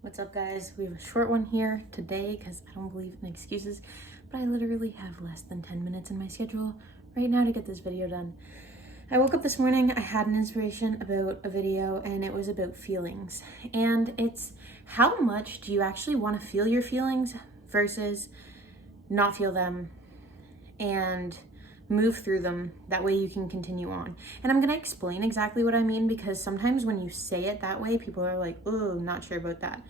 What's up, guys? We have a short one here today because I don't believe in excuses, but I literally have less than 10 minutes in my schedule right now to get this video done. I woke up this morning, I had an inspiration about a video, and it was about feelings. And it's how much do you actually want to feel your feelings versus not feel them and move through them. That way you can continue on. And I'm going to explain exactly what I mean, because sometimes when you say it that way, people are like, oh, not sure about that.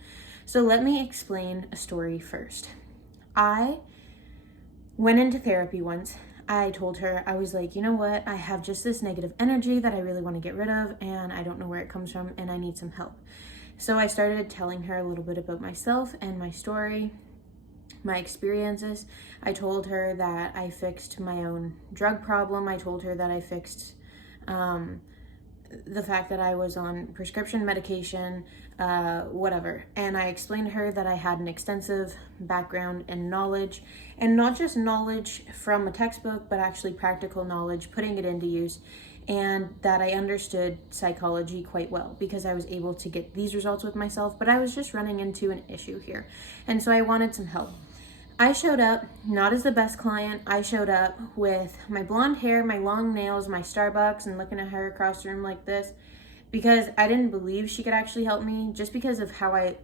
So let me explain a story first. I went into therapy once. I told her, I was like, you know what? I have just this negative energy that I really want to get rid of, and I don't know where it comes from, and I need some help. So I started telling her a little bit about myself and my story, my experiences. I told her that I fixed my own drug problem. I told her that I fixed the fact that I was on prescription medication, whatever. And I explained to her that I had an extensive background and knowledge, and not just knowledge from a textbook, but actually practical knowledge, putting it into use, and that I understood psychology quite well because I was able to get these results with myself, but I was just running into an issue here. And so I wanted some help. I showed up not as the best client. I showed up with my blonde hair, my long nails, my Starbucks, and looking at her across the room like this because I didn't believe she could actually help me just because of how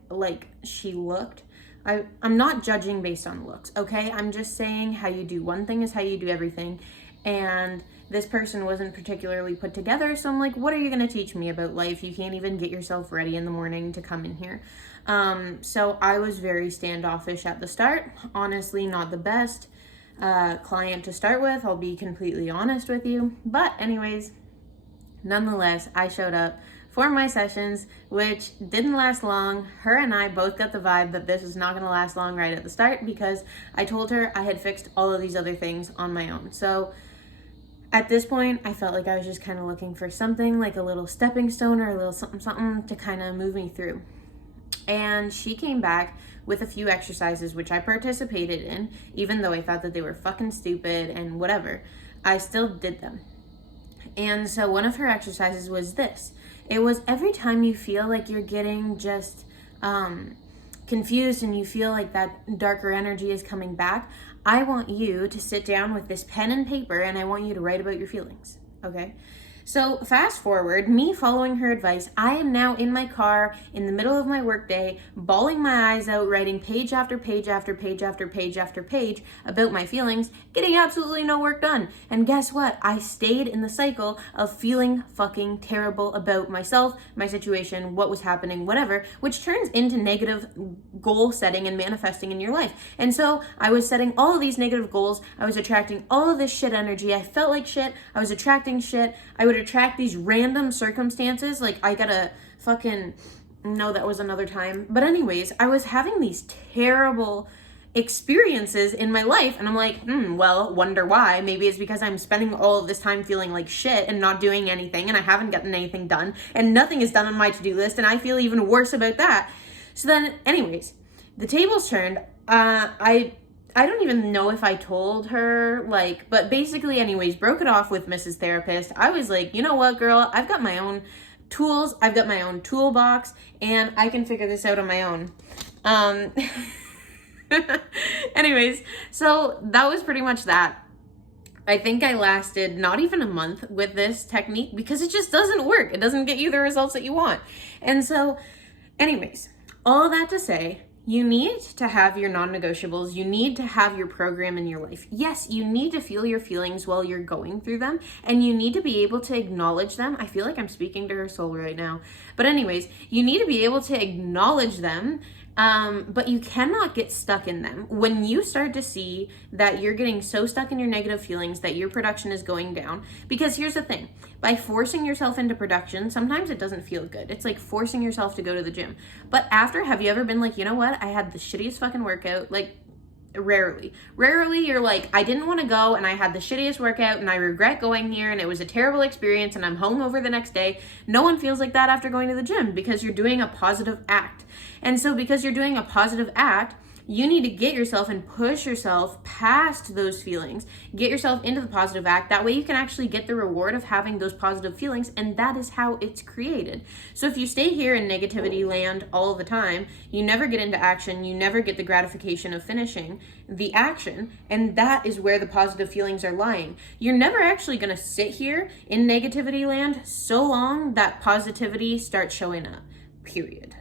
she looked. I'm not judging based on looks, okay? I'm just saying how you do one thing is how you do everything. And this person wasn't particularly put together, so I'm like, what are you gonna teach me about life? You can't even get yourself ready in the morning to come in here. So I was very standoffish at the start. Honestly, not the best client to start with, I'll be completely honest with you. But anyways, nonetheless, I showed up for my sessions, which didn't last long. Her and I both got the vibe that this was not gonna last long right at the start because I told her I had fixed all of these other things on my own. So at this point, I felt like I was just kind of looking for something like a little stepping stone or a little something to kind of move me through. And she came back with a few exercises, which I participated in, even though I thought that they were fucking stupid and whatever. I still did them. And so one of her exercises was this. It was every time you feel like you're getting just confused and you feel like that darker energy is coming back, I want you to sit down with this pen and paper and I want you to write about your feelings, okay? So fast forward, me following her advice, I am now in my car in the middle of my workday, bawling my eyes out, writing page after page after page after page after page about my feelings, getting absolutely no work done. And guess what? I stayed in the cycle of feeling fucking terrible about myself, my situation, what was happening, whatever, which turns into negative goal setting and manifesting in your life. And so I was setting all of these negative goals. I was attracting all of this shit energy. I felt like shit. I was attracting shit. I would attract these random circumstances. Like I gotta fucking, no, that was another time. But anyways, I was having these terrible experiences in my life and I'm like, well, wonder why. Maybe it's because I'm spending all of this time feeling like shit and not doing anything and I haven't gotten anything done and nothing is done on my to-do list and I feel even worse about that. So then anyways, the tables turned. I don't even know if I told her, but basically anyways, broke it off with Mrs. Therapist. I was like, you know what, girl, I've got my own tools, I've got my own toolbox, and I can figure this out on my own. Anyways, so that was pretty much that. I think I lasted not even a month with this technique because it just doesn't work. It doesn't get you the results that you want. And so, anyways, all that to say, you need to have your non-negotiables. You need to have your program in your life. Yes, you need to feel your feelings while you're going through them, and you need to be able to acknowledge them. I feel like I'm speaking to her soul right now. But anyways, you need to be able to acknowledge them, but you cannot get stuck in them. When you start to see that you're getting so stuck in your negative feelings that your production is going down, because here's the thing, by forcing yourself into production, sometimes it doesn't feel good. It's like forcing yourself to go to the gym. But after, have you ever been like, you know what? I had the shittiest fucking workout. Like, rarely you're like, I didn't want to go and I had the shittiest workout and I regret going here and it was a terrible experience and I'm hungover the next day. No one feels like that after going to the gym because you're doing a positive act. And so because you're doing a positive act, You need to get yourself and push yourself past those feelings. Get yourself into the positive act. That way you can actually get the reward of having those positive feelings, and that is how it's created. So if you stay here in negativity land all the time, you never get into action, you never get the gratification of finishing the action, and that is where the positive feelings are lying. You're never actually going to sit here in negativity land so long that positivity starts showing up, period.